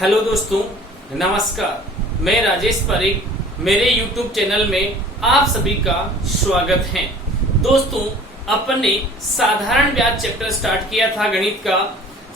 Hello दोस्तों, नमस्कार। मैं राजेश परीख, मेरे YouTube चैनल में आप सभी का स्वागत है। दोस्तों, अपन ने साधारण ब्याज चैप्टर स्टार्ट किया था गणित का।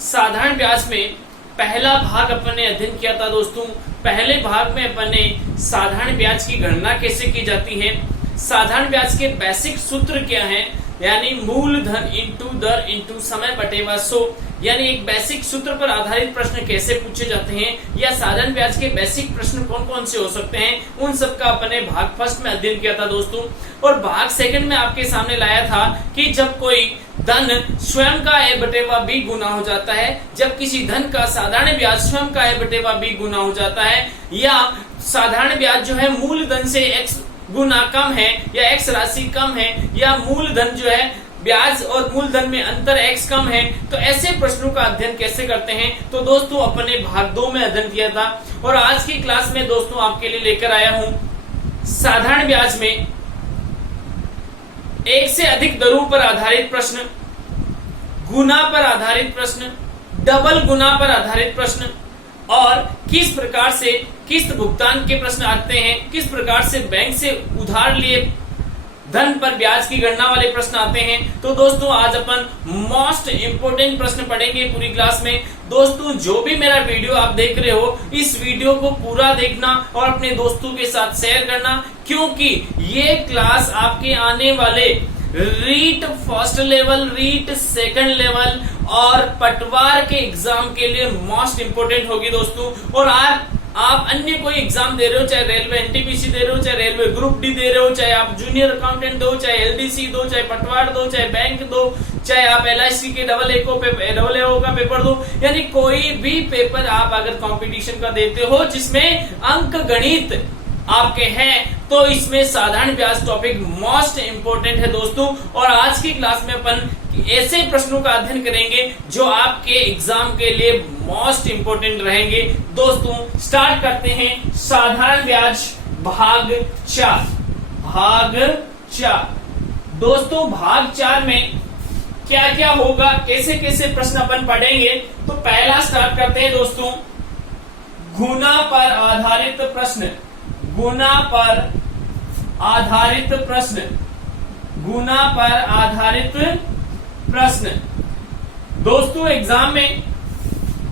साधारण ब्याज में पहला भाग अपन ने अध्ययन किया था। दोस्तों, पहले भाग में अपन ने साधारण ब्याज की गणना कैसे की जाती है, साधारण ब्याज के बेसिक सूत्र क्या हैं, यानी मूलधन इंटू दर इंटू समय बटेवा 100, यानी एक बेसिक सूत्र पर आधारित प्रश्न कैसे पूछे जाते हैं, या साधारण ब्याज के बेसिक प्रश्न कौन कौन से हो सकते हैं, उन सब का अपने भाग फर्स्ट में अध्ययन किया था दोस्तों। और भाग सेकंड में आपके सामने लाया था कि जब कोई धन स्वयं का a बटेवा b गुना हो जाता है, जब किसी धन का साधारण ब्याज स्वयं का a बटेवा b गुना हो जाता है, या साधारण ब्याज जो है मूलधन से x गुना कम है, या x राशि कम है, या मूलधन जो है ब्याज और मूलधन में अंतर x कम है, तो ऐसे प्रश्नों का अध्ययन कैसे करते हैं, तो दोस्तों अपन ने भाग 2 में अध्ययन किया था। और आज की क्लास में दोस्तों आपके लिए लेकर आया हूं साधारण ब्याज में एक से अधिक दरों पर आधारित प्रश्न, गुना पर आधारित प्रश्न, डबल गुना पर आधारित प्रश्न, और किस प्रकार से किस्त भुगतान के प्रश्न आते हैं, किस प्रकार से बैंक से उधार लिए धन पर ब्याज की गणना वाले प्रश्न आते हैं। तो दोस्तों आज अपन मोस्ट इंपोर्टेंट प्रश्न पढ़ेंगे पूरी क्लास में। दोस्तों जो भी मेरा वीडियो आप देख रहे हो, इस वीडियो को पूरा देखना और अपने दोस्तों के साथ शेयर करना, क्योंकि ये क्लास आपके आने वाले REET first level, REET second level और पटवार के एग्जाम के लिए मोस्ट इंपोर्टेंट होगी दोस्तों। और आप अन्य कोई एग्जाम दे रहे हो, चाहे रेलवे एनटीपीसी दे रहे हो, चाहे रेलवे ग्रुप डी दे रहे हो, चाहे आप जूनियर अकाउंटेंट दो, चाहे एलडीसी दो, चाहे पटवार दो, चाहे बैंक दो, चाहे आप एलआईसी के डबल एओ का पेपर दो, यानी कोई भी पेपर आप अगर कंपटीशन का देते हो जिसमें अंक गणित आपके हैं, तो इसमें साधारण ब्याज टॉपिक मोस्ट इंपोर्टेंट है दोस्तों। और आज की क्लास में अपन ऐसे प्रश्नों का अध्ययन करेंगे जो आपके एग्जाम के लिए मोस्ट इंपोर्टेंट रहेंगे। दोस्तों स्टार्ट करते हैं साधारण ब्याज भाग 4। भाग 4 दोस्तों, भाग 4 में क्या क्या होगा, कैसे कैसे प्रश्न अपन पढ़ेंगे, तो पहला स्टार्ट करते हैं दोस्तों गुना पर आधारित प्रश्न। गुना पर आधारित प्रश्न, गुना पर आधारित प्रश्न। दोस्तों एग्जाम में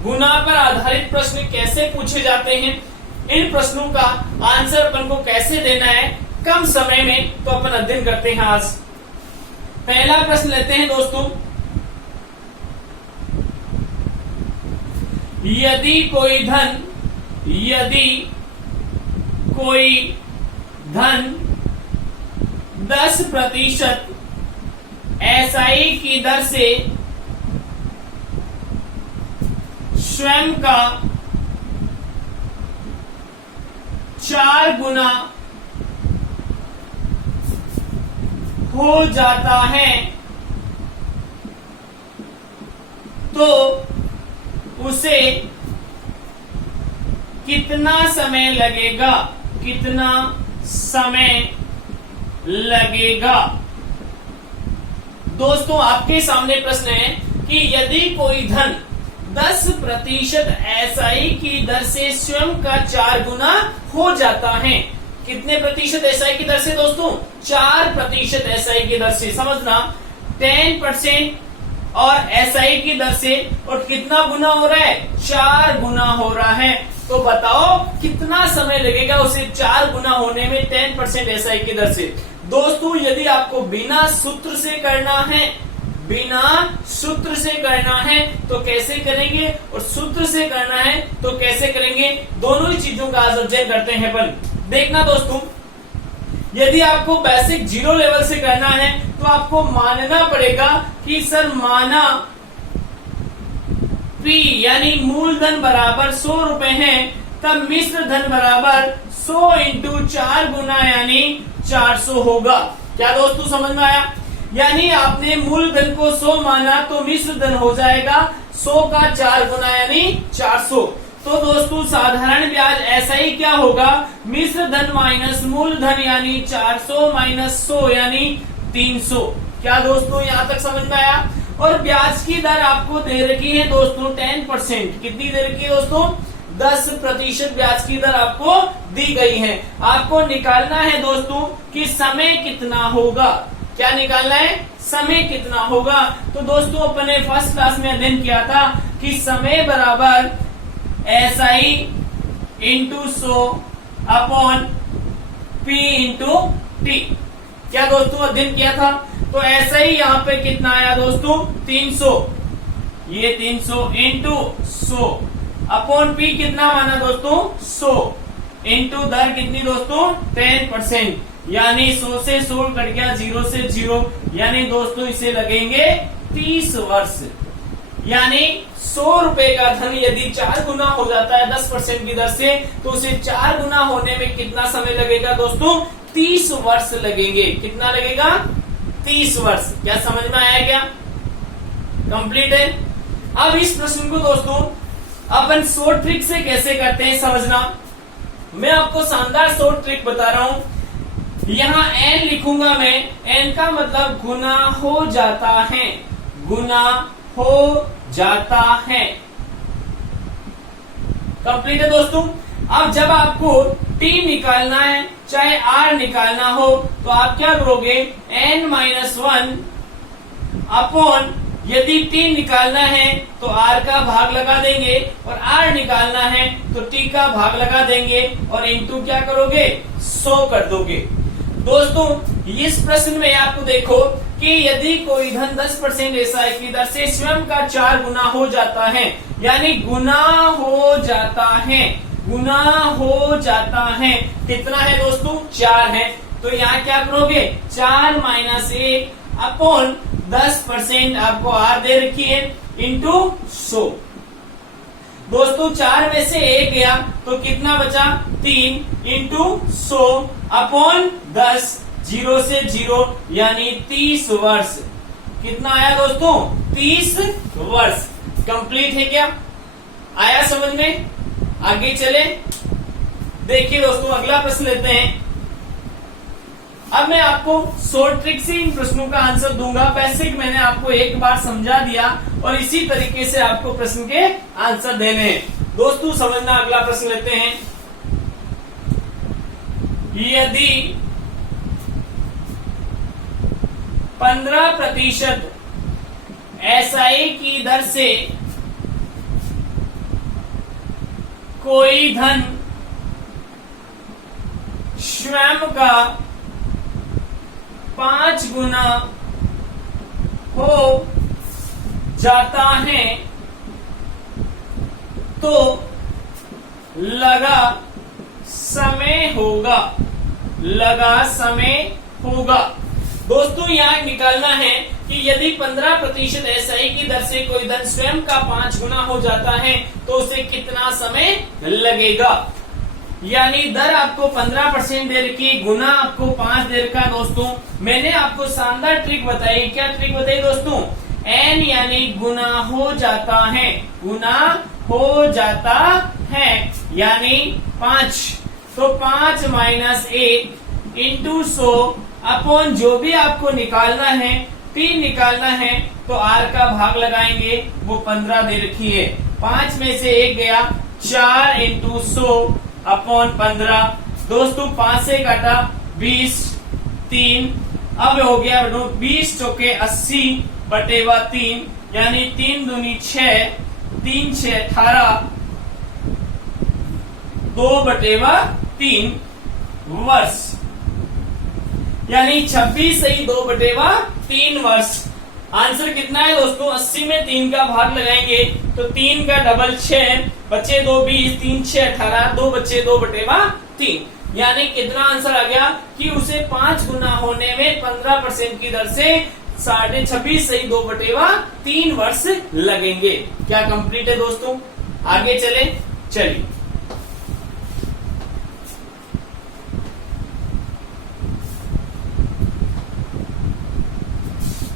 गुना पर आधारित प्रश्न कैसे पूछे जाते हैं, इन प्रश्नों का आंसर अपन को कैसे देना है कम समय में, तो अपन अध्ययन करते हैं आज। पहला प्रश्न लेते हैं दोस्तों, यदि कोई धन 10% एसआई की दर से स्वयं का 4 गुना हो जाता है, तो उसे कितना समय लगेगा, कितना समय लगेगा। दोस्तों आपके सामने प्रश्न है कि यदि कोई धन 10% एसआई की दर से स्वयं का 4 गुना हो जाता है, कितने प्रतिशत एसआई की दर से दोस्तों, 4% एसआई की दर से, समझना 10% और एसआई की दर से, और कितना गुना हो रहा है, 4 गुना हो रहा है, तो बताओ कितना समय लगेगा उसे 4 गुना होने में 10% एसआई की दर से। दोस्तों यदि आपको बिना सूत्र से करना है, बिना सूत्र से करना है तो कैसे करेंगे, और सूत्र से करना है तो कैसे करेंगे, दोनों ही चीजों का आज अध्ययन करते हैं अपन। देखना दोस्तों, यदि आपको बेसिक 0 लेवल से करना है तो आपको मानना पड़ेगा कि सर माना P यानी मूलधन बराबर 100 रुपए है, तब मिश्र धन बराबर 100 इंटू 4 गुना यानी 400 होगा। क्या दोस्तों समझ में आया, यानी आपने मूलधन को 100 माना तो मिश्र धन हो जाएगा 100 का 4 गुना यानी 400। तो दोस्तों साधारण ब्याज ऐसा ही क्या होगा, मिश्र धन माइनस मूलधन यानी 400 माइनस 100 यानी 300। क्या दोस्तों यहाँ तक समझ में आया। और ब्याज की दर आपको दे रखी है दोस्तों 10%। कितनी दे रखी है दोस्तों, 10% ब्याज की दर आपको दी गई है। आपको निकालना है दोस्तों कि समय कितना होगा। क्या निकालना है? समय कितना होगा। तो दोस्तों अपने फर्स्ट क्लास में अध्ययन किया था कि समय बराबर SI into 100 upon P into T। क्या दोस्तों अध्ययन किया था? तो SI यहाँ पे कितना आया दोस्तों? 300, ये 300 इंटू 100 अपॉन P कितना माना दोस्तों? 100 इंटू दर कितनी दोस्तों? 10%, यानी 100 से 100 कट गया, 0 से 0, यानी दोस्तों इसे लगेंगे 30 वर्ष। यानी 100 रुपए का धन यदि 4 गुना हो जाता है 10% की दर से, तो उसे 4 गुना होने में कितना समय लगेगा दोस्तों? 30 वर्ष लगेंगे। कितना लगेगा? 30 वर्ष। क्या समझ में आया? क्या कंप्लीट है? अब इस प्रश्न को दोस्तों अपन शॉर्ट ट्रिक से कैसे करते हैं समझना। मैं आपको शानदार शॉर्ट ट्रिक बता रहा हूं। यहां n लिखूंगा मैं, n का मतलब गुना हो जाता है, गुना हो जाता है। कंप्लीट है दोस्तों। अब जब आपको t निकालना है चाहे r निकालना हो, तो आप क्या करोगे? n-1 अपॉन, यदि t निकालना है तो r का भाग लगा देंगे, और r निकालना है तो t का भाग लगा देंगे, और इंटू क्या करोगे? 100 कर दोगे। दोस्तों इस प्रश्न में आपको देखो कि यदि कोई धन 10% SI की दर से स्वयं का 4 गुना हो जाता है, यानी गुना हो जाता है, गुना हो जाता है। कितना है दोस्तों? 4 है। तो यहाँ क्या करोगे? 4 - 1 अपॉन 10% आपको R दे रखी है इंटू 100। दोस्तों 4 में से 1 गया तो कितना बचा? 3 इंटू 100 अपॉन 10, 0 से 0, यानी 30 वर्ष। कितना आया दोस्तों? 30 वर्ष। कंप्लीट है क्या? आया समझ में? आगे चले, देखिए दोस्तों अगला प्रश्न लेते हैं। अब मैं आपको शॉर्ट ट्रिक से इन प्रश्नों का आंसर दूंगा। बेसिक मैंने आपको एक बार समझा दिया, और इसी तरीके से आपको प्रश्न के आंसर देने हैं। दोस्तों समझना, अगला प्रश्न लेते हैं। यदि 15% SI की दर से कोई धन स्वयं का 5 गुना हो जाता है, तो लगा समय होगा, लगा समय होगा। दोस्तों यहाँ निकालना है कि यदि 15% SI की दर से कोई धन स्वयं का 5 गुना हो जाता है, तो उसे कितना समय लगेगा। यानी दर आपको 15% दे रखी, गुना आपको 5 दे रखा। दोस्तों मैंने आपको शानदार ट्रिक बताई। क्या ट्रिक बताई दोस्तों? n यानी गुना हो जाता है, गुना हो जाता है, यानी 5। तो 5 - 1 इंटू 100 अपॉन जो भी आपको निकालना है, t निकालना है, तो r का भाग लगाएंगे, वो 15 दे रखी है। 5 में से 1 गया, 4 इंटू 100 अपॉन 15। दोस्तों 5 से काटा 20, 3, अब हो गया 20 चौके 80 बटेवा 3, यानी 3 दूनी 6, 3 6 18, 2 बटेवा 3 वर्ष, यानी 26 सही 2 बटेवा 3 वर्ष। आंसर कितना है दोस्तों? 80 में 3 का भाग लगाएंगे तो 3 का डबल 6, बचे 2 20, 3 6 18, 2 बचे 2 बटेवा 3, यानी कितना आंसर आ गया कि उसे 5 गुना होने में 15% की दर से 26.5 सही 2 बटेवा 3 वर्ष लगेंगे। क्या कंप्लीट है दोस्तों? आगे चले, चलिए।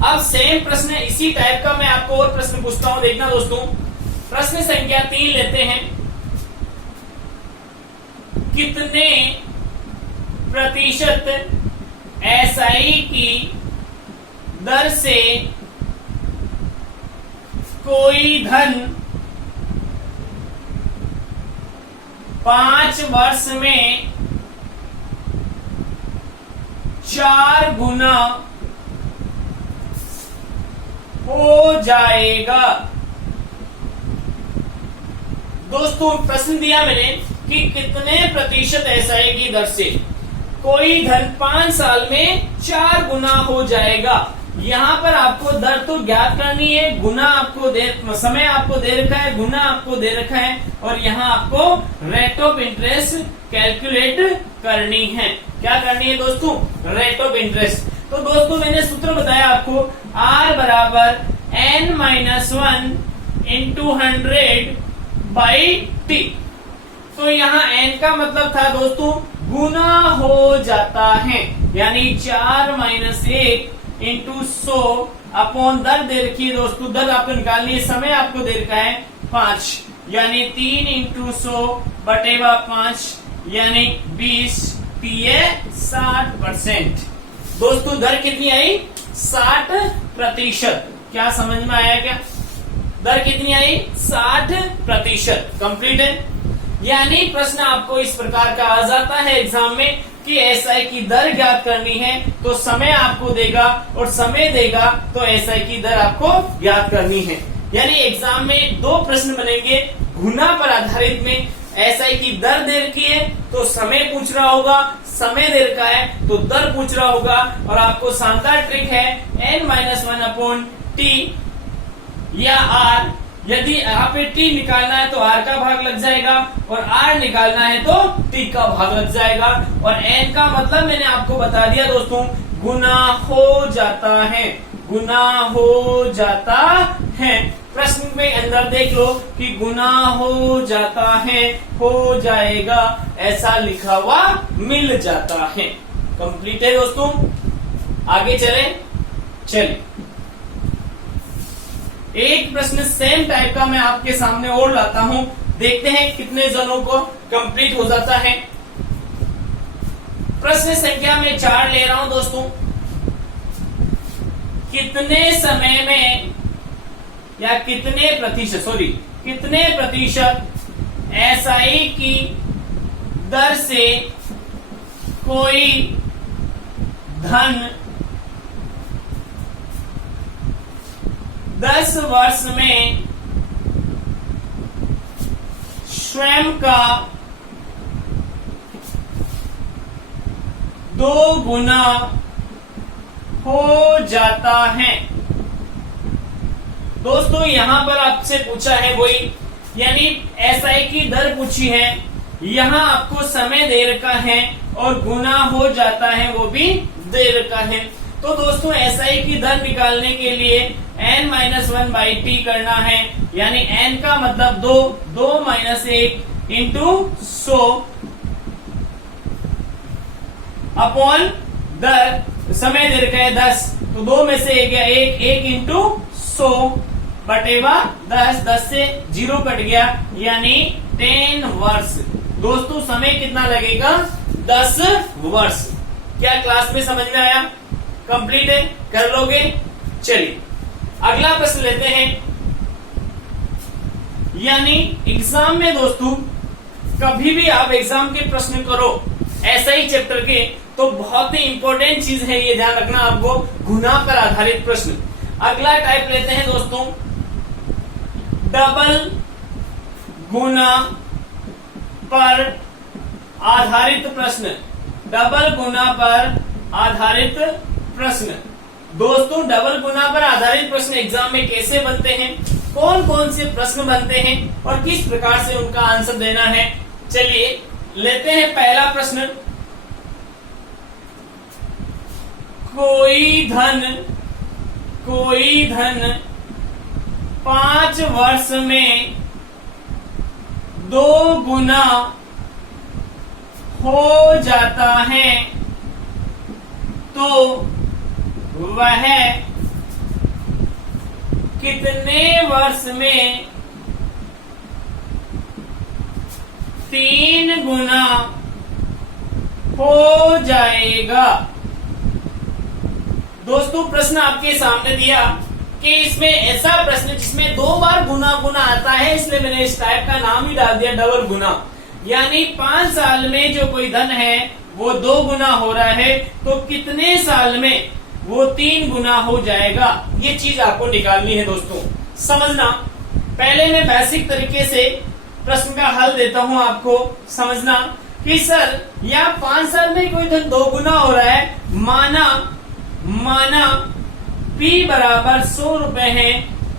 अब सेम प्रश्न है, इसी टाइप का मैं आपको और प्रश्न पूछता हूं, देखना दोस्तों। प्रश्न संख्या 3 लेते हैं। कितने प्रतिशत SI की दर से कोई धन 5 वर्ष में 4 गुना हो जाएगा। दोस्तों प्रश्न दिया मैंने कि कितने प्रतिशत एसआई की दर से कोई धन 5 साल में 4 गुना हो जाएगा। यहाँ पर आपको दर तो ज्ञात करनी है, गुना आपको समय आपको दे रखा है, गुना आपको दे रखा है, और यहाँ आपको रेट ऑफ इंटरेस्ट कैलकुलेट करनी है। क्या करनी है दोस्तों? Rate of interest. तो दोस्तों मैंने सूत्र बताया आपको, R बराबर n-1 इंटू 100 बाई टी। तो यहाँ n का मतलब था दोस्तों गुना हो जाता है, यानी 4 - 1 इंटू 100 अपॉन दर दे रखी है दोस्तों, दर आपको निकालनी है, समय आपको दे रखा है 5, यानी 3 इंटू 100 बटेवा 5 यानी 20, टी है 60%। दोस्तों दर कितनी आई? 60%। क्या समझ में आया क्या? दर कितनी आई? 60%। कंप्लीट है। यानी प्रश्न आपको इस प्रकार का आ जाता है एग्जाम में कि एसआई की दर ज्ञात करनी है तो समय आपको देगा, और समय देगा तो एसआई की दर आपको ज्ञात करनी है। यानी एग्जाम में 2 प्रश्न बनेंगे, गुना पर आधारित में एसआई की दर दे रखी है तो समय पूछ रहा होगा, समय दे रखा है तो दर पूछ रहा होगा। और आपको शानदार ट्रिक है, n-1 अपॉन टी या r, यदि यहाँ पे t निकालना है तो r का भाग लग जाएगा, और r निकालना है तो t का भाग लग जाएगा। और n का मतलब मैंने आपको बता दिया दोस्तों, गुना हो जाता है, गुना हो जाता है। प्रश्न में अंदर देख लो कि गुना हो जाता है, हो जाएगा, ऐसा लिखा हुआ मिल जाता है। कंप्लीट है दोस्तों। आगे चलिए एक प्रश्न सेम टाइप का मैं आपके सामने और लाता हूं, देखते हैं कितने जनों को कंप्लीट हो जाता है। प्रश्न संख्या में 4 ले रहा हूं दोस्तों। कितने समय में या कितने प्रतिशत एसआई की दर से कोई धन 10 वर्ष में स्वयं का 2 गुना हो जाता है। दोस्तों यहां पर आपसे पूछा है वही, यानी एसआई की दर पूछी है, यहां आपको समय दे रखा है और गुना हो जाता है वो भी दे रखा है। तो दोस्तों एसआई की दर निकालने के लिए n-1 बाई टी करना है, यानी n का मतलब 2 - 1 इंटू 100 अपॉन दर, समय दे रखा है 10, तो 2 में से 1 गया 1 इंटू 100 बटेवा 10 से 0 कट गया, यानी 10 वर्ष। दोस्तों समय कितना लगेगा? 10 वर्ष। क्या क्लास में समझ में आया? कंप्लीट है, कर लोगे? चलिए अगला प्रश्न लेते हैं। यानी एग्जाम में दोस्तों कभी भी आप एग्जाम के प्रश्न करो एसआई चैप्टर के, तो बहुत ही इंपॉर्टेंट चीज है, ये ध्यान रखना आपको, गुना पर आधारित प्रश्न। अगला टाइप लेते हैं दोस्तों, डबल गुना पर आधारित प्रश्न। डबल गुना पर आधारित प्रश्न। दोस्तों डबल गुना पर आधारित प्रश्न एग्जाम में कैसे बनते हैं, कौन कौन से प्रश्न बनते हैं और किस प्रकार से उनका आंसर देना है, चलिए लेते हैं पहला प्रश्न। कोई धन 5 वर्ष में 2 गुना हो जाता है तो वह कितने वर्ष में 3 गुना हो जाएगा। दोस्तों प्रश्न आपके सामने दिया कि इसमें ऐसा प्रश्न जिसमें 2 बार गुना आता है, इसलिए मैंने इस टाइप का नाम ही डाल दिया डबल गुना। यानी 5 साल में जो कोई धन है वो 2 गुना हो रहा है, तो कितने साल में वो 3 गुना हो जाएगा, ये चीज आपको निकालनी है दोस्तों। समझना, पहले मैं बेसिक तरीके से प्रश्न का हल देता हूं आपको। समझना कि सर यहाँ 5 साल में कोई धन 2 गुना हो रहा है, माना P बराबर 100 रुपए है,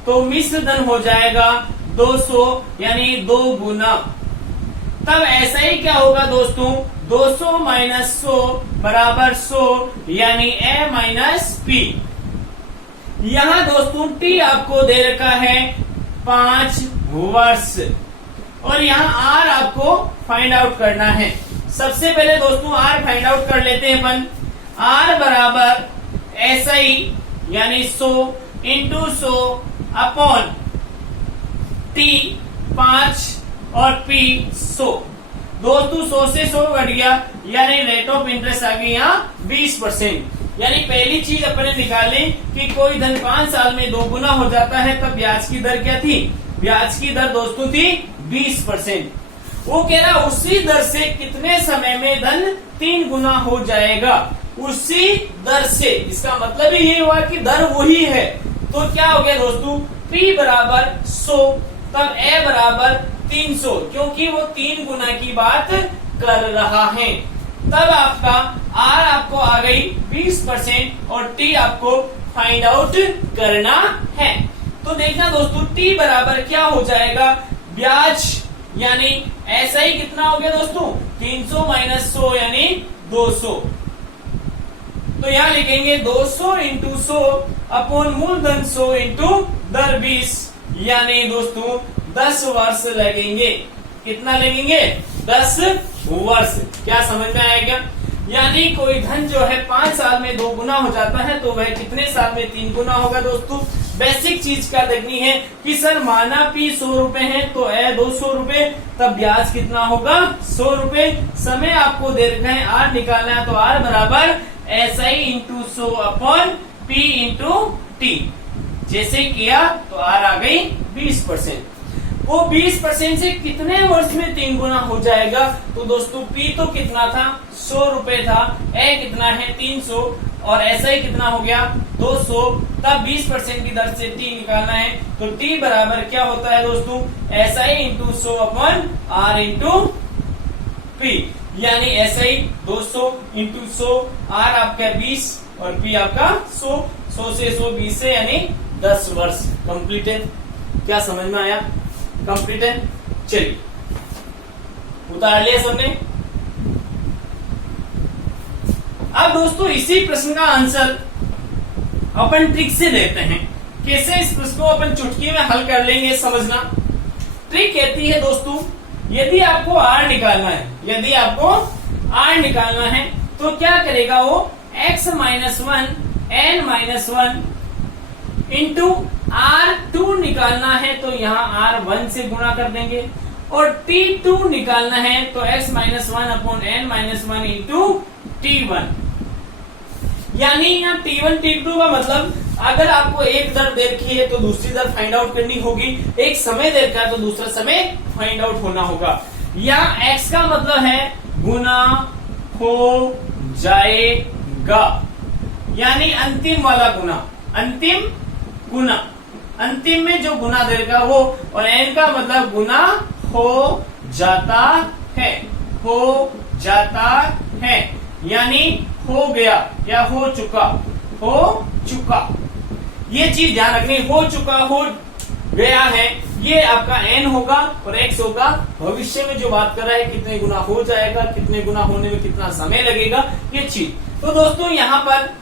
तो मिश्र धन हो जाएगा 200 यानी 2 गुना। तब ऐसा ही क्या होगा दोस्तों, 200 माइनस 100 बराबर 100 यानी A माइनस P। यहां दोस्तों T आपको दे रखा है 5 वर्ष और यहाँ R आपको फाइंड आउट करना है। सबसे पहले दोस्तों R फाइंड आउट कर लेते हैं अपन। R बराबर SI यानी 100 इंटू 100 अपॉन T 5 और P 100। दोस्तों 100 से 100 घट गया यानी रेट ऑफ इंटरेस्ट आ गई यहाँ 20%। यानी पहली चीज अपने निकाली कि कोई धन 5 साल में 2 गुना हो जाता है, तब ब्याज की दर क्या थी, ब्याज की दर दोस्तों थी 20%। वो कह रहा उसी दर से कितने समय में धन 3 गुना हो जाएगा, उसी दर से। इसका मतलब ही ये हुआ कि दर वही है। तो क्या हो गया दोस्तों, P बराबर 100 तब A बराबर 300, क्योंकि वो 3 गुना की बात कर रहा है। तब आपका R आपको आ गई 20% और T आपको फाइंड आउट करना है। तो देखना दोस्तों T बराबर क्या हो जाएगा, ब्याज यानी ऐसा ही कितना हो गया दोस्तों 300 माइनस 100 यानी 200। तो यहां लिखेंगे 200 इंटू 100 अपॉन मूलधन 100 इंटू दर 20, यानी दोस्तों 10 वर्ष लगेंगे। कितना लगेंगे, 10 वर्ष। क्या समझ में आया क्या? यानी कोई धन जो है 5 साल में 2 गुना हो जाता है, तो वह कितने साल में 3 गुना होगा दोस्तों। बेसिक चीज क्या देखनी है कि सर माना P 100 रुपए है तो A 200 रुपए, तब ब्याज कितना होगा 100 रुपए। समय आपको दे रखा है R निकालना है, तो R बराबर SI into 100 upon P into T। जैसे किया तो R आ गई 20%। वो 20% से कितने वर्ष में 3 गुना हो जाएगा, तो दोस्तों P तो कितना था 100 रुपए था, A कितना है 300 और SI कितना हो गया 200। तब 20% की दर से T निकालना है, तो T बराबर क्या होता है दोस्तों SI into 100 upon R into P, यानी SI 200 इंटू 100, R आपका 20 और P आपका 100। 100 से 100 20 से यानी 10 वर्ष कंप्लीट है। क्या समझ में आया? कंप्लीट है। चलिए उतार लिया सबने। अब दोस्तों इसी प्रश्न का आंसर अपन ट्रिक से देते हैं। कैसे इस प्रश्न को अपन चुटकी में हल कर लेंगे, समझना। ट्रिक कहती है दोस्तों, यदि आपको R निकालना है, यदि आपको R निकालना है तो क्या करेगा वो, x minus 1 n minus 1 into R2 निकालना है तो यहाँ R1 से गुणा कर देंगे, और T2 निकालना है तो x minus 1 upon n minus 1 into T1। यानी यहाँ T1 T2 का मतलब, अगर आपको एक दर दे रखी है तो दूसरी दर फाइंड आउट करनी होगी, एक समय दे रखा है तो दूसरा समय फाइंड आउट होना होगा। यहाँ x का मतलब है गुना हो जाएगा, यानी अंतिम वाला गुना, अंतिम गुना, अंतिम में जो गुना देगा वो, और n का मतलब गुना हो जाता है, हो जाता है यानी हो गया या हो चुका, हो चुका। ये चीज ध्यान रखनी, हो चुका, हो गया है, ये आपका n होगा और x होगा भविष्य में जो बात कर रहा है, कितने गुना हो जाएगा, कितने गुना होने में कितना समय लगेगा, ये चीज। तो दोस्तों यहाँ पर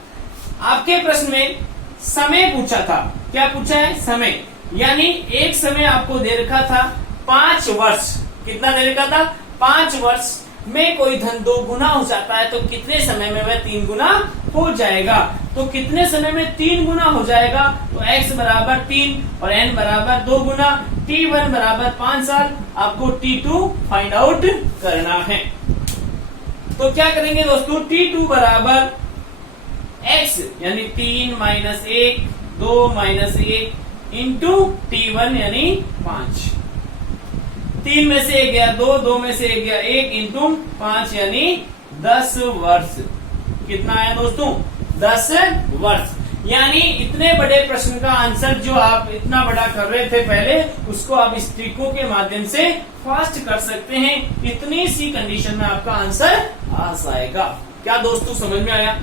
आपके प्रश्न में समय पूछा था। क्या पूछा है? समय। यानी एक समय आपको दे रखा था 5 वर्ष। कितना दे रखा था? 5 वर्ष में कोई धन 2 गुना हो जाता है तो कितने समय में वह 3 गुना हो जाएगा। तो कितने समय में 3 गुना हो जाएगा, तो x बराबर 3 और n बराबर 2 गुना, T1 बराबर 5 साल, आपको T2 फाइंड आउट करना है। तो क्या करेंगे दोस्तों, T2 बराबर x यानी 3 माइनस 1 2 माइनस 1 इंटू T1 यानी 5। 3 में से 1 गया 2, 2 में से 1 गया 1 इंटू 5 यानी 10 वर्ष। कितना आया दोस्तों? 10 वर्ष। यानी इतने बड़े प्रश्न का आंसर जो आप इतना बड़ा कर रहे थे पहले, उसको आप इस ट्रिकों के माध्यम से फास्ट कर सकते हैं। इतनी सी कंडीशन में आपका आंसर आ जाएगा। क्या दोस्तों समझ में आया?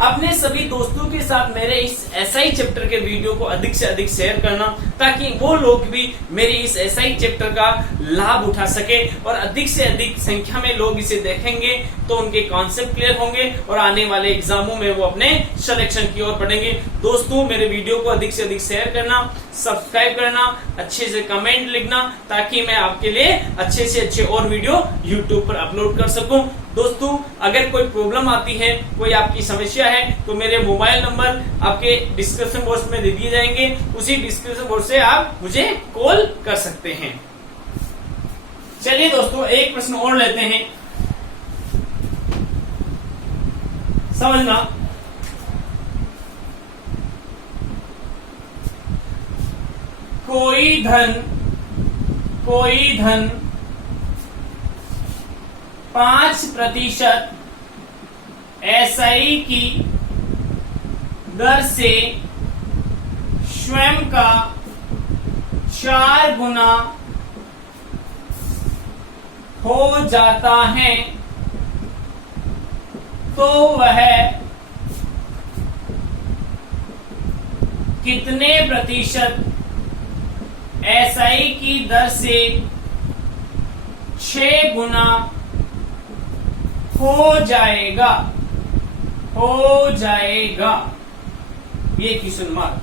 अपने सभी दोस्तों के साथ मेरे इस एसआई चैप्टर के वीडियो को अधिक से अधिक शेयर करना, ताकि वो लोग भी मेरे इस एसआई चैप्टर का लाभ उठा सके और अधिक से अधिक संख्या में लोग इसे देखेंगे तो उनके कॉन्सेप्ट क्लियर होंगे और आने वाले एग्जामों में वो अपने सिलेक्शन की ओर बढ़ेंगे। दोस्तों मेरे वीडियो को अधिक से अधिक शेयर करना, सब्सक्राइब करना, अच्छे से कमेंट लिखना, ताकि मैं आपके लिए अच्छे से अच्छे और वीडियो यूट्यूब पर अपलोड कर सकूं। दोस्तों अगर कोई प्रॉब्लम आती है, कोई आपकी समस्या है, तो मेरे मोबाइल नंबर आपके डिस्क्रिप्शन बॉक्स में दे दिए जाएंगे। उसी डिस्क्रिप्शन बॉक्स से आप मुझे कॉल कर सकते हैं। चलिए दोस्तों एक प्रश्न और लेते हैं, समझना। कोई धन 5% एसआई की दर से स्वयं का 4 गुना हो जाता है, तो वह कितने प्रतिशत एसआई की दर से 6 गुना हो जाएगा? ये क्वेश्चन मार्क।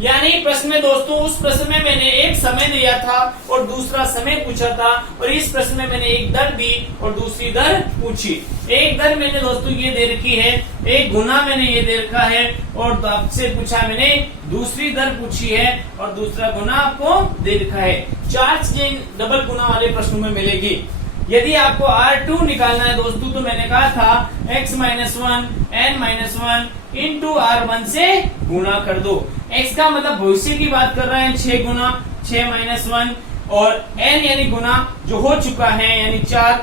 यानी प्रश्न में दोस्तों, उस प्रश्न में मैंने एक समय दिया था और दूसरा समय पूछा था, और इस प्रश्न में मैंने एक दर दी और दूसरी दर पूछी। एक दर मैंने दोस्तों ये दे रखी है, एक गुना मैंने ये दे रखा है, और आपसे पूछा मैंने दूसरी दर पूछी है और दूसरा गुना आपको दे रखा है। 4 चीजें डबल गुना वाले प्रश्नों में मिलेगी। यदि आपको R2 निकालना है दोस्तों, तो मैंने कहा था x -1 n -1 इंटू R1 से गुणा कर दो। x का मतलब भविष्य की बात कर रहा है, 6 गुना 6 -1, और n यानी गुना जो हो चुका है यानी 4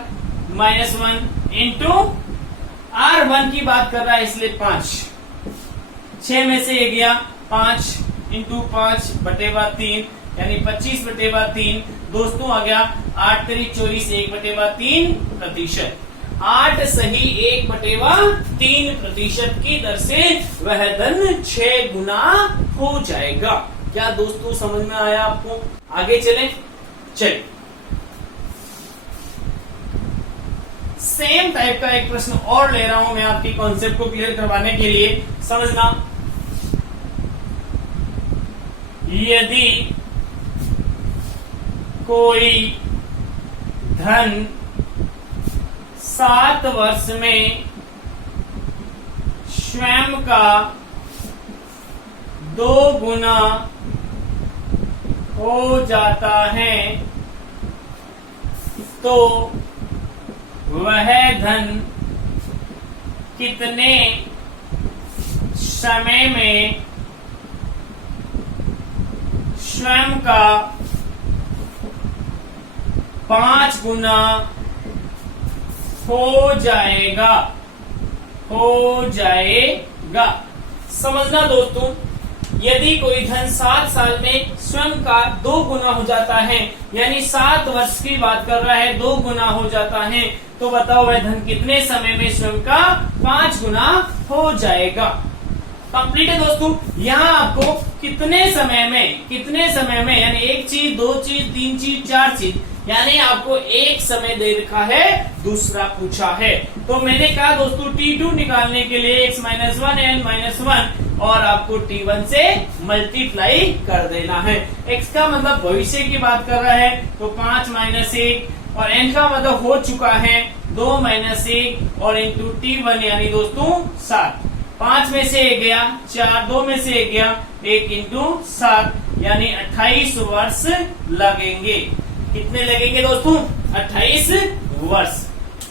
-1 इंटू R1 की बात कर रहा है, इसलिए 5। 6 में से ये गया 5 इंटू 5/3 यानी 25/3। दोस्तों आ गया 8 × 24 1/3%। 8 सही 1/3% की दर से वह धन 6 गुना हो जाएगा। क्या दोस्तों समझ में आया आपको? आगे चलें। चलिए सेम टाइप का एक प्रश्न और ले रहा हूं मैं आपकी कॉन्सेप्ट को क्लियर करवाने के लिए। समझना, यदि कोई धन 7 वर्ष में स्वयं का 2 गुना हो जाता है, तो वह धन कितने समय में स्वयं का 5 गुना हो जाएगा? समझना दोस्तों, यदि कोई धन 7 साल में स्वयं का 2 गुना हो जाता है, यानी 7 वर्ष की बात कर रहा है, 2 गुना हो जाता है, तो बताओ वह धन कितने समय में स्वयं का 5 गुना हो जाएगा? कंप्लीट है दोस्तों। यहाँ आपको कितने समय में यानी 1 चीज 2 चीज 3 चीज 4 चीज, यानी आपको एक समय दे रखा है, दूसरा पूछा है। तो मैंने कहा दोस्तों T2 निकालने के लिए x -1 n -1 और आपको T1 से मल्टीप्लाई कर देना है। x का मतलब भविष्य की बात कर रहा है, तो 5 - 1, और n का मतलब हो चुका है 2 - 1 और इंटू T1 यानी दोस्तों 7। 5 में से 1 गया 4, 2 में से 1 गया 1 इंटू 7 यानी 28 वर्ष लगेंगे। कितने लगेंगे दोस्तों? 28 वर्ष।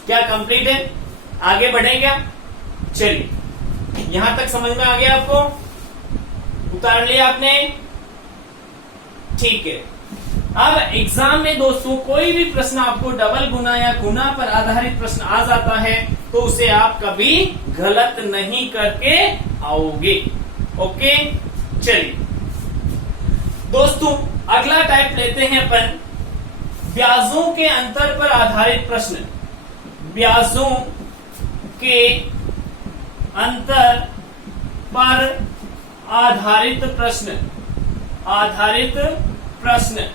क्या कंप्लीट है? आगे बढ़े क्या? चलिए, यहां तक समझ में आ गया आपको? उतार लिया आपने? ठीक है। अब एग्जाम में दोस्तों कोई भी प्रश्न आपको डबल गुना या गुना पर आधारित प्रश्न आ जाता है तो उसे आप कभी गलत नहीं करके आओगे। ओके, चलिए दोस्तों अगला टाइप लेते हैं अपन ब्याजों के अंतर पर आधारित प्रश्न। ब्याजों के अंतर पर आधारित प्रश्न,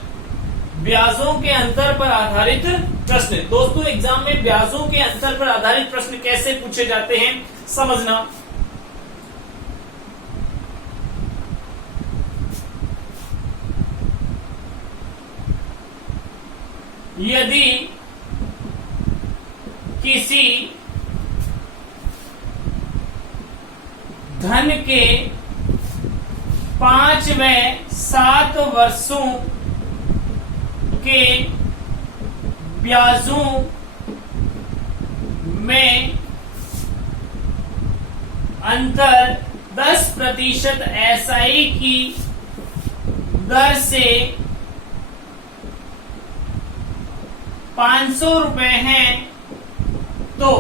ब्याजों के अंतर पर आधारित प्रश्न। दोस्तों एग्जाम में ब्याजों के अंतर पर आधारित प्रश्न कैसे पूछे जाते हैं समझना। यदि किसी धन के 5 व 7 वर्षों के ब्याजों में अंतर 10% एसआई की दर से 500 रुपए हैं तो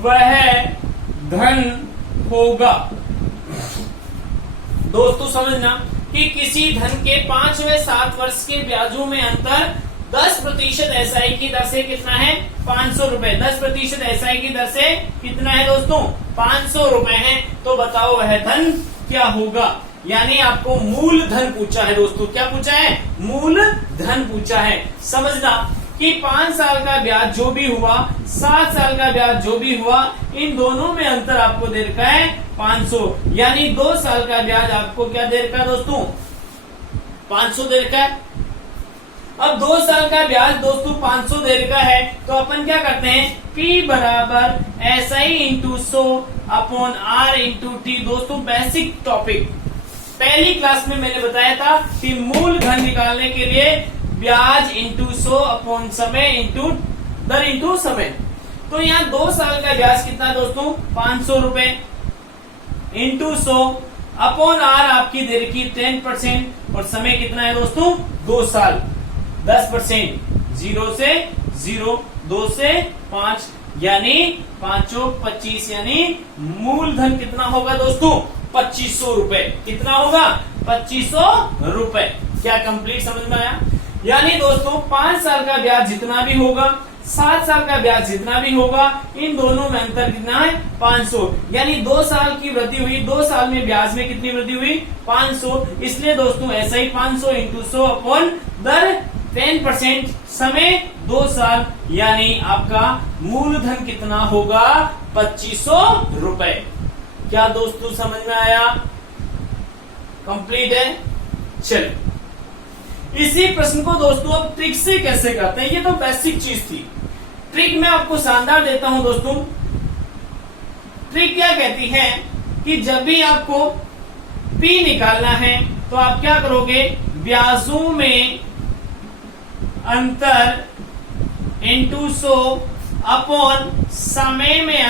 वह धन होगा। दोस्तों समझना कि किसी धन के 5 व 7 वर्ष के ब्याजों में अंतर 10% एसआई की दर से कितना है 500 रुपए। 10% एसआई की दर से कितना है दोस्तों 500 रुपए है। तो बताओ वह धन क्या होगा। यानी आपको मूल धन पूछा है दोस्तों। क्या पूछा है? मूल धन पूछा है। समझना कि 5 साल का ब्याज जो भी हुआ, 7 साल का ब्याज जो भी हुआ, इन दोनों में अंतर आपको दे रखा है 500। यानी 2 साल का ब्याज आपको क्या दे रखा है दोस्तों 500 दे रखा है। अब 2 साल का ब्याज दोस्तों 500 दे रखा है तो अपन क्या करते हैं P बराबर SI into 100 upon R into T। दोस्तों बेसिक टॉपिक पहली क्लास में मैंने बताया था कि मूल धन निकालने के लिए ब्याज इंटू 100 अपॉन समय इंटू दर इंटू समय। तो यहाँ 2 साल का ब्याज कितना दोस्तों 500 रुपए इंटू 100 अपॉन आर आपकी दे रखी 10% और समय कितना है दोस्तों 2 साल। 10% 0 से 0, 2 से 5 यानी 5 25 यानी मूल धन कितना होगा दोस्तों 2500 रुपए। कितना होगा 2500 रुपए। क्या कंप्लीट समझ में आया? यानी दोस्तों 5 साल का ब्याज जितना भी होगा, 7 साल का ब्याज जितना भी होगा, इन दोनों में अंतर कितना है 500। यानी 2 साल की वृद्धि हुई, 2 साल में ब्याज में कितनी वृद्धि हुई 500। इसलिए दोस्तों ऐसा ही 500 इंटू 100 अपॉन दर 10%, समय 2 साल, यानी आपका मूलधन कितना होगा 2500 रुपए। क्या दोस्तों समझ में आया? कंप्लीट है। चलिए इसी प्रश्न को दोस्तों अब ट्रिक से कैसे करते हैं, ये तो बेसिक चीज थी। ट्रिक मैं आपको शानदार देता हूं दोस्तों। ट्रिक क्या कहती है कि जब भी आपको P निकालना है तो आप क्या करोगे ब्याजों में अंतर इंटू 100 अपॉन समय में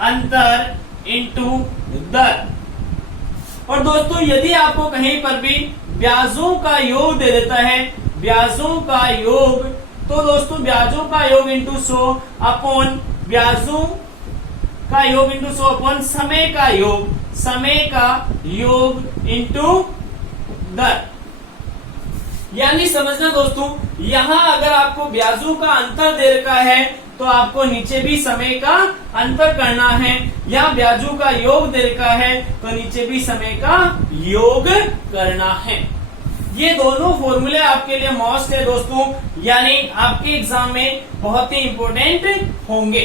अंतर इंटू दर। और दोस्तों यदि आपको कहीं पर भी ब्याजों का योग दे देता है, ब्याजों का योग, तो दोस्तों ब्याजों का योग इंटू 100 अपॉन ब्याजों का योग इंटू 100 अपॉन समय का योग इंटू दर। यानी समझना दोस्तों यहां अगर आपको ब्याजों का अंतर दे रखा है तो आपको नीचे भी समय का अंतर करना है, या ब्याजों का योग दे रखा है तो नीचे भी समय का योग करना है। ये दोनों फॉर्मूले आपके लिए मस्ट है दोस्तों, यानी आपके एग्जाम में बहुत ही इंपॉर्टेंट होंगे।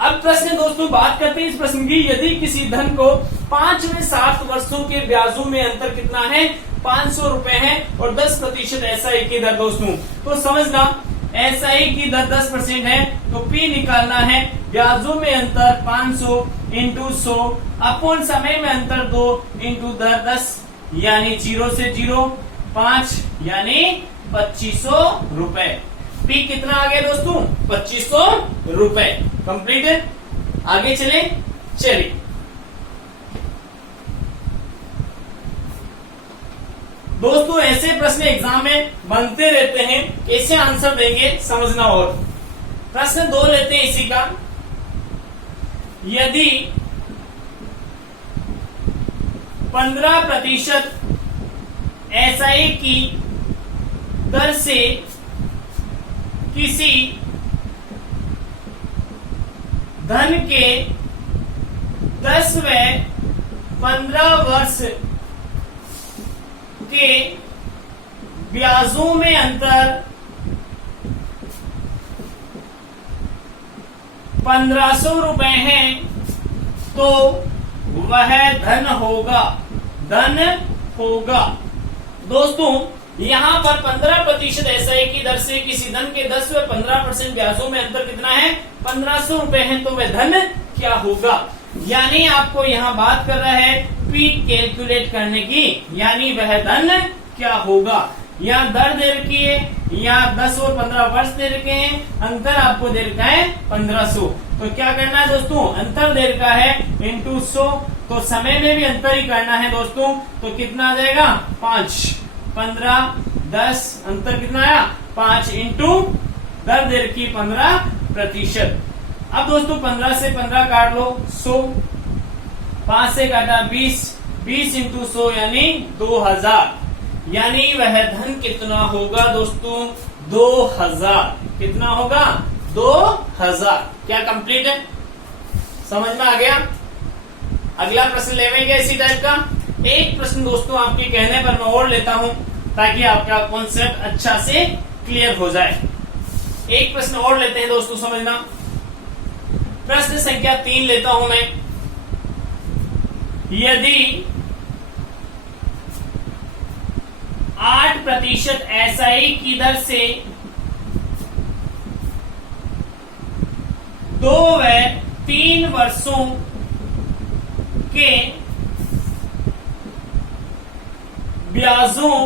अब प्रश्न दोस्तों बात करते हैं इस प्रश्न की। यदि किसी धन को 5 में 7 वर्षों के ब्याजों में अंतर कितना है 500 रुपए है और 10% एसआई की दर दोस्तों। तो समझना एसआई की दर 10% है तो P निकालना है। ब्याजों में अंतर 500 इंटू 100 अपॉन समय में अंतर 2 इंटू दर 10 यानी 0 से 0 5 यानी 2500 रुपए। पी कितना आ गया दोस्तों? 2500 रुपए। कंप्लीट है। आगे चलिए दोस्तों, ऐसे प्रश्न एग्जाम में बनते रहते हैं, कैसे आंसर देंगे समझना। और प्रश्न 2 लेते हैं इसी का। यदि 15% SI की दर से किसी धन के 10 व 15 वर्ष के ब्याजों में अंतर 1500 रुपए है तो वह धन होगा। दोस्तों, यहां पर 15% SI की दर से किसी धन के 10 व 15% ब्याजों में अंतर कितना है? 1500 रुपए है तो वह धन क्या होगा। यानी आपको यहाँ बात कर रहा है पी कैलकुलेट करने की, यानी वह धन क्या होगा। यहाँ दर दे रखी है, यहाँ 10 और 15 वर्ष दे रखे हैं, अंतर आपको दे रखा है 1500। तो क्या करना है दोस्तों? अंतर दे रखा है इंटू 100, तो समय में भी अंतर ही करना है दोस्तों। तो कितना आ जाएगा? 5 15 10, अंतर कितना आया? 5 इंटू दर दे रखी 15%। अब दोस्तों 15 से 15 काट लो 100, 5 से काटा 20, 20 इंटू 100 यानी 2000। यानी वह धन कितना होगा दोस्तों? 2000। कितना होगा? 2000। क्या कंप्लीट है? समझ में आ गया? अगला प्रश्न लेवेंगे इसी टाइप का। एक प्रश्न दोस्तों आपके कहने पर मैं और लेता हूं ताकि आपका कॉन्सेप्ट अच्छा से क्लियर हो जाए। एक प्रश्न और लेते हैं दोस्तों, समझना। प्रश्न संख्या 3 लेता हूं मैं। यदि 8% SI की दर से 2 व 3 वर्षों के ब्याजों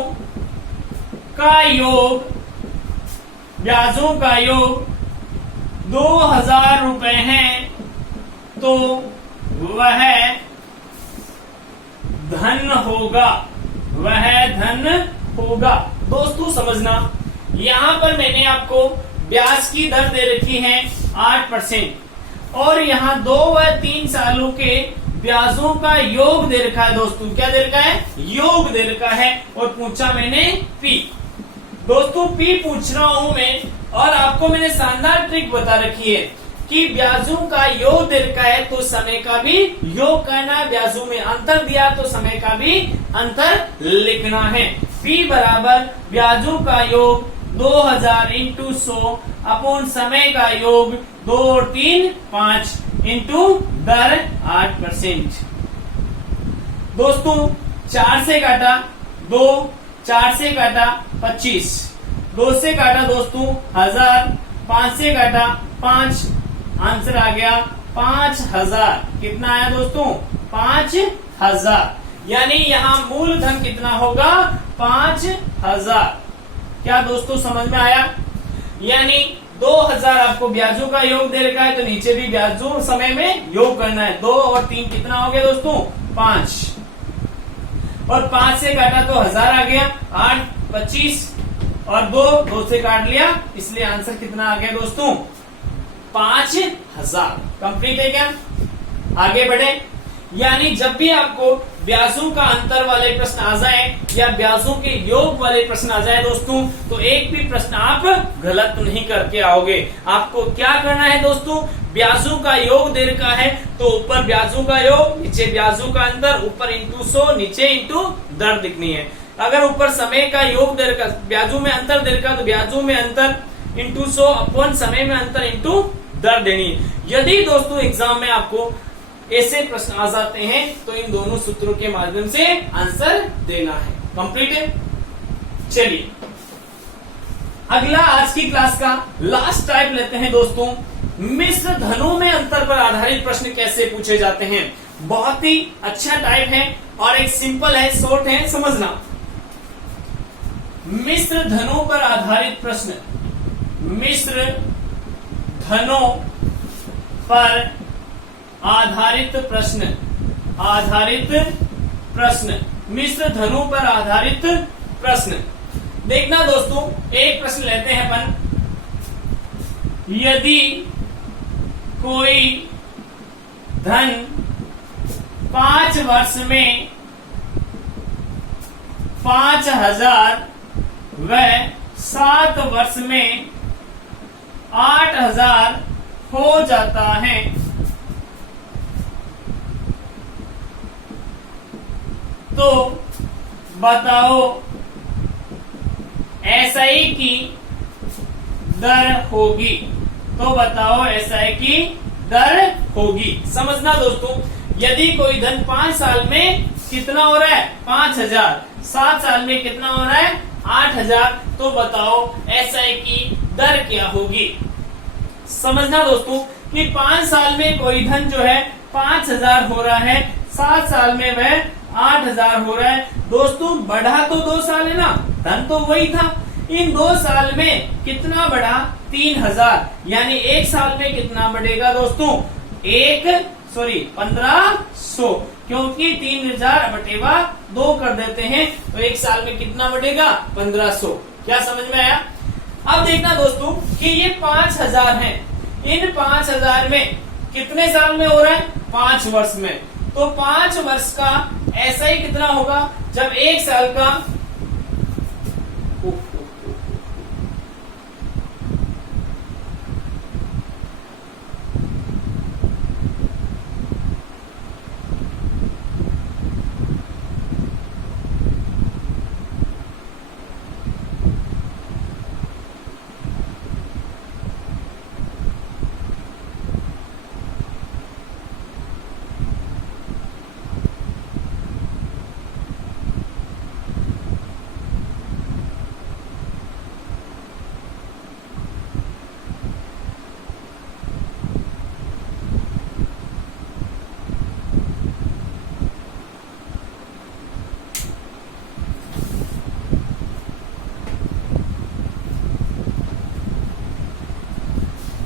का योग 2000 रुपए है तो वह धन होगा। दोस्तों समझना, यहां पर मैंने आपको ब्याज की दर दे रखी है 8% और यहाँ 2 व 3 सालों के ब्याजों का योग दे रखा है दोस्तों। क्या दे रखा है? योग दे रखा है। और पूछा मैंने पी। दोस्तों पी पूछ रहा हूं मैं, और आपको मैंने शानदार ट्रिक बता रखी है कि ब्याजों का योग दे रखा है तो समय का भी योग करना है, ब्याजों में अंतर दिया तो समय का भी अंतर लिखना है। पी बराबर ब्याजों का योग 2000 इंटू 100 अपॉन समय का योग 2 और 3 5 इंटू दर 8%। दोस्तों 4 से काटा 2, 4 से काटा 25, 2 से काटा दोस्तों 1000, 5 से काटा 5, आंसर आ गया 5000। कितना आया दोस्तों? 5000। यानी यहाँ मूलधन कितना होगा? 5000। क्या दोस्तों समझ में आया? यानी 2000 आपको ब्याजों का योग दे रखा है तो नीचे भी ब्याजों समय में योग करना है। 2 और 3 कितना हो गया दोस्तों? 5, और 5 से काटा तो 1000 आ गया, 8 25 और 2 से काट लिया, इसलिए आंसर कितना आ गया दोस्तों? 5000। कंप्लीट है क्या? आगे बढ़े। यानी जब भी आपको ब्याजों का अंतर वाले प्रश्न आ जाए या ब्याजों के योग वाले प्रश्न आ जाए दोस्तों, तो एक भी प्रश्न आप गलत नहीं करके आओगे। आपको क्या करना है दोस्तों? ब्याजों का योग दे रखा है तो ऊपर ब्याजों का योग, नीचे ब्याजों का अंतर, ऊपर इंटू 100, नीचे इंटू दर दिखनी है। अगर ऊपर समय का योग दे रखा, ब्याजों में अंतर दे रखा तो ब्याजों में अंतर इंटू 100 अपॉन समय में अंतर इंटू दर देनी है। यदि दोस्तों एग्जाम में आपको ऐसे प्रश्न आ जाते हैं तो इन दोनों सूत्रों के माध्यम से आंसर देना है। कंप्लीट है। चलिए अगला आज की क्लास का लास्ट टाइप लेते हैं दोस्तों, मिश्र धनों में अंतर पर आधारित प्रश्न कैसे पूछे जाते हैं। बहुत ही अच्छा टाइप है और एक सिंपल है, शॉर्ट है, समझना। मिश्र धनों पर आधारित प्रश्न, मिश्र धनों पर आधारित प्रश्न, आधारित प्रश्न, मिश्र धनों पर आधारित प्रश्न। देखना दोस्तों, एक प्रश्न लेते हैं अपन। यदि कोई धन 5 वर्ष में 5,000 व 7 वर्ष में 8,000 हो जाता है, तो बताओ एसआई की दर होगी। तो बताओ एसआई की दर होगी। समझना दोस्तों, यदि कोई धन 5 साल में कितना हो रहा है 5,000, 7 साल में कितना हो रहा है 8,000, तो बताओ एसआई की दर क्या होगी। समझना दोस्तों कि 5 साल में कोई धन जो है 5,000 हो रहा है, 7 साल में वह 8,000 हो रहा है। दोस्तों बढ़ा तो 2 साल है ना, धन तो वही था। इन 2 साल में कितना बढ़ा 3,000, यानी 1 साल में कितना बढ़ेगा दोस्तों 1500, क्योंकि 3,000 बटेवा 2 कर देते हैं, तो 1 साल में कितना बढ़ेगा 1500। क्या समझ में आया। अब देखना दोस्तों कि ये 5,000 है, इन 5,000 में कितने साल में हो रहा है 5 वर्ष में, तो 5 वर्ष का ऐसा ही कितना होगा जब 1 साल का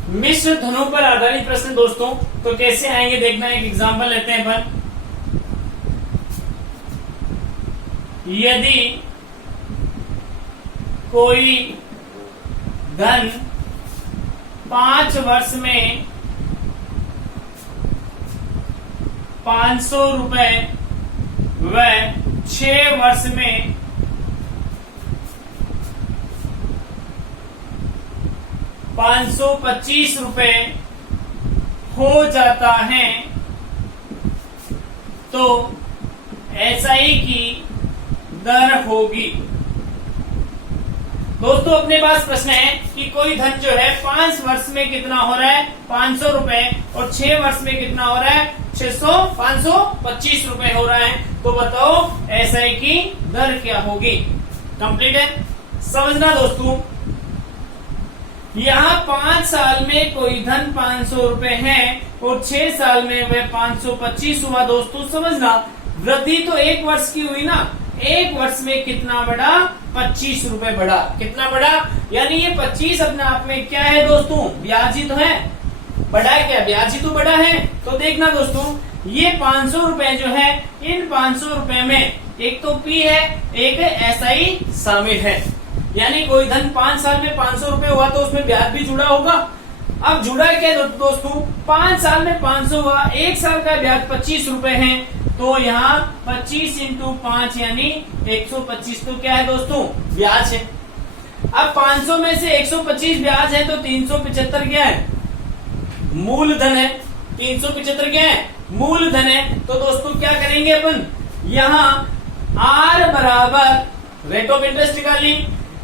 मिश्र धनों पर आधारित प्रश्न दोस्तों तो कैसे आएंगे देखना। एक एग्जांपल लेते हैं अपन। यदि कोई धन 5 वर्ष में 500 रुपए व 6 वर्ष में 525 रुपए हो जाता है, तो एसआई की दर होगी। दोस्तों अपने पास प्रश्न है कि कोई धन जो है 5 वर्ष में कितना हो रहा है 500 रुपए और 6 वर्ष में कितना हो रहा है 525 रुपए हो रहा है, तो बताओ एसआई की दर क्या होगी। कंप्लीट है। समझना दोस्तों, यहाँ 5 साल में कोई धन 500 रुपए है और 6 साल में वह 525 हुआ। दोस्तों समझना, वृद्धि तो 1 वर्ष की हुई ना, 1 वर्ष में कितना बढ़ा 25 रुपए बढ़ा। कितना बढ़ा, यानी ये 25 अपने आप में क्या है दोस्तों, ब्याज ही तो है, बढ़ा है क्या, ब्याज ही तो बढ़ा है। तो देखना दोस्तों, ये 500 रुपए जो है, इन 500 रुपए में एक तो पी है, एक एसआई शामिल है, यानी कोई धन 5 साल में 500 रुपए हुआ तो उसमें ब्याज भी जुड़ा होगा। अब जुड़ा है क्या दोस्तों, 5 साल में 500 हुआ, 1 साल का ब्याज 25 रुपए है, तो यहाँ 25 इंटू 5 यानी 125 तो क्या है दोस्तों, ब्याज है। अब 500 में से 125 ब्याज है तो 375 क्या है, मूलधन है। 375 क्या है, मूलधन है। तो दोस्तों क्या करेंगे अपन, यहाँ आर बराबर रेट ऑफ इंटरेस्ट निकाली,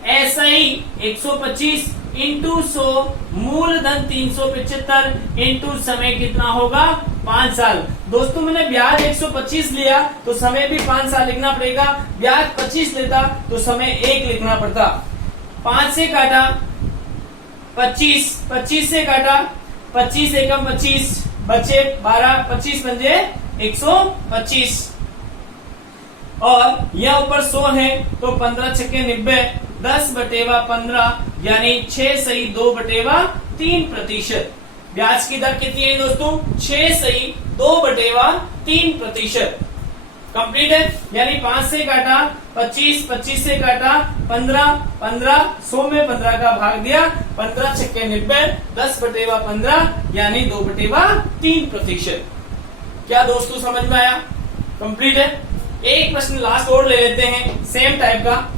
एसआई 125 इंटू 100, मूलधन 375 इंटू समय कितना होगा 5 साल। दोस्तों मैंने ब्याज 125 लिया तो समय भी 5 साल लिखना पड़ेगा, ब्याज 25 लेता तो समय 1 लिखना पड़ता। 5 से काटा 25, 25 से काटा 25 एकम 25 बचे 12, 25 पंजे 125 और यह ऊपर 100 है तो 15 छक्के 90, 10/15 यानी 6 सही 2/3%। ब्याज की दर कितनी है दोस्तों? 6 सही 2/3%। कंप्लीट है, यानी 5 से काटा 25, 25 से काटा 15, 15 100 में 15 का भाग दिया, 15 छक्के 90, 10/15 यानी 2/3%। क्या दोस्तों समझ में आया? कंप्लीट है। एक प्रश्न लास्ट और ले लेते हैं सेम टाइप का।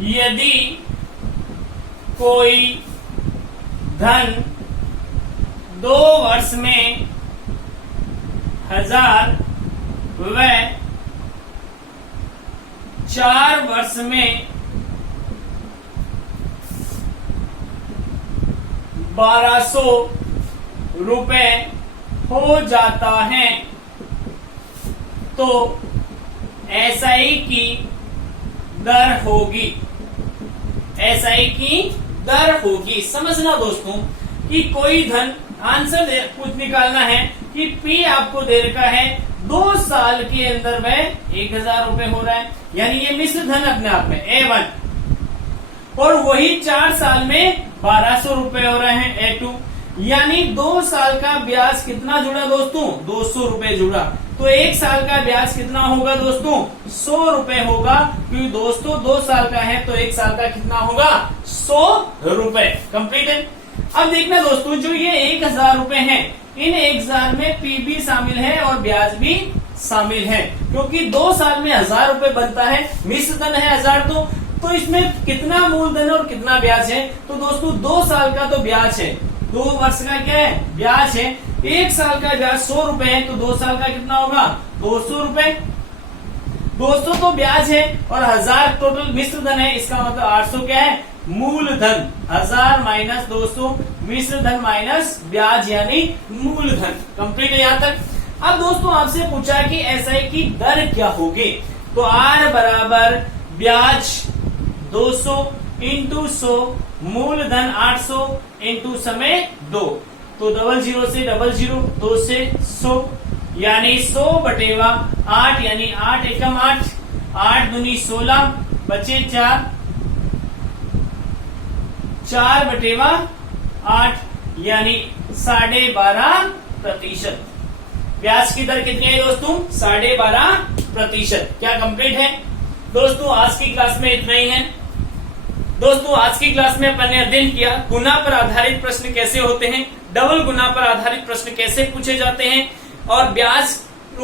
यदि कोई धन 2 वर्ष में 1000 व 4 वर्ष में 1200 रुपए हो जाता है तो एसआई की दर होगी। एसआई की दर होगी। समझना दोस्तों कि कोई धन आंसर कुछ निकालना है कि पी आपको दे रखा है 2 साल के अंदर वह 1000 रुपए हो रहा है, यानी ये मिश्र धन अपने आप में A1, और वही 4 साल में 1200 रुपए हो रहे हैं A2, यानी 2 साल का ब्याज कितना जुड़ा दोस्तों? 200 रुपए जुड़ा। तो 1 साल का ब्याज कितना होगा दोस्तों? 100 रुपए होगा, क्योंकि दोस्तों 2 साल का है तो 1 साल का कितना होगा? 100 रुपए। कंप्लीट है। अब देखना दोस्तों, जो ये 1000 रुपए हैं, इन 1000 में पी भी शामिल है और ब्याज भी शामिल है, क्योंकि 2 साल में 1000 रुपए बनता है, मिश्र धन है 1000। तो इसमें कितना मूलधन और कितना ब्याज है? तो दोस्तों 2 साल का तो ब्याज है, 2 वर्ष का क्या है? ब्याज है। 1 साल का ब्याज 100 रुपए है, तो 2 साल का कितना होगा? 200 रुपए। 200 तो ब्याज है और 1000 टोटल मिश्र धन है, इसका मतलब 800 क्या है? मूलधन। 1000 माइनस 200 मिश्र धन माइनस ब्याज यानी मूलधन। कंप्लीट है यहां तक। अब दोस्तों आपसे पूछा कि एसआई की दर क्या होगी, तो आर बराबर ब्याज 200 इंटू 100 मूलधन 800 इंटू समय 2, तो 00 से 00, 2 से 100 यानी 100/8 यानी 8 एकम 8, 8 दूनी 16 बचे 4, 4/8 यानी 12.5%। ब्याज की दर कितनी है दोस्तों? 12.5%। क्या कंप्लीट है दोस्तों? आज की क्लास में इतना ही है दोस्तों। आज की क्लास में अपन ने अध्ययन किया गुना पर आधारित प्रश्न कैसे होते हैं, डबल गुना पर आधारित प्रश्न कैसे पूछे जाते हैं, और ब्याज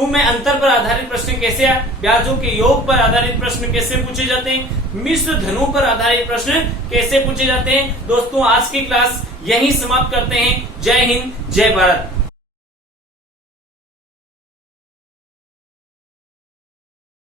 में अंतर पर आधारित प्रश्न कैसे, ब्याजों के योग पर आधारित प्रश्न कैसे पूछे जाते हैं, मिश्र धनों पर आधारित प्रश्न कैसे पूछे जाते हैं। दोस्तों आज की क्लास यहीं समाप्त करते हैं। जय हिंद, जय भारत।